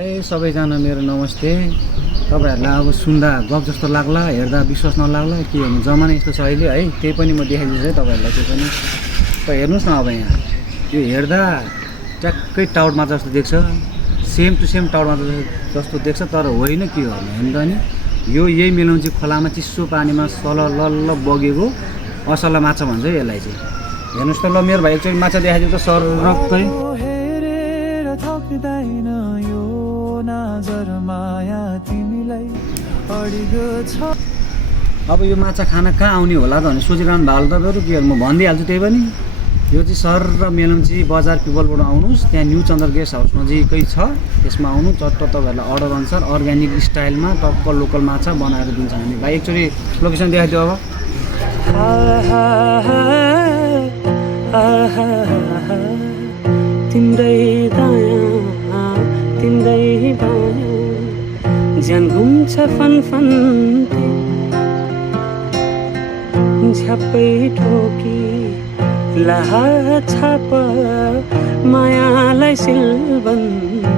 है सबैजना मेरो नमस्ते। तपाईहरुलाई अब सुन्दा गफ जस्तो लाग्ला, हेर्दा विश्वास नलाग्ला के हो जमाना यस्तो छ अहिले है। त्यही पनि म देखाइदिन्छु है तपाईहरुलाई के पनि। त हेर्नुस् न अब यहाँ यो हेर्दा ट्याक्कै टाउट माछा जस्तो देख्छ, सेम टु सेम टाउट माछा जस्तो देख्छ तर होइन के हो हेर्नु त नि। यो यही मेलौंची खोलामा चिसो पानीमा सललल बगेको असला माछा भन्छ है यसलाई चाहिँ। हेर्नुस् त ल मेरो भाइ एकचोटि माछा देखाइदियो त सरक्कै। अब यो माछा खान कहाँ आउने होला त भने सोचिरहनु भएको तपाईँहरू के म भनिदिइहाल्छु। त्यही पनि यो चाहिँ सर र मेलम्ची बजार पिपलबाट आउनुहोस्, त्यहाँ न्यू चन्द्र गेस्ट हाउस नजिकै छ, त्यसमा आउनु चट्ट तपाईँहरूलाई अर्डर अनुसार अर्ग्यानिक स्टाइलमा टक्क लोकल माछा बनाएर दिन्छ हामी। भाइ एकचोटि लोकेसन देखाइदियो अब। तिम्रै दायाँ तिम्रै बायाँ ज्यान घुम्छ फन झ्याप्पै ठोकी लाहा छाप मायालाई सिलबन्दी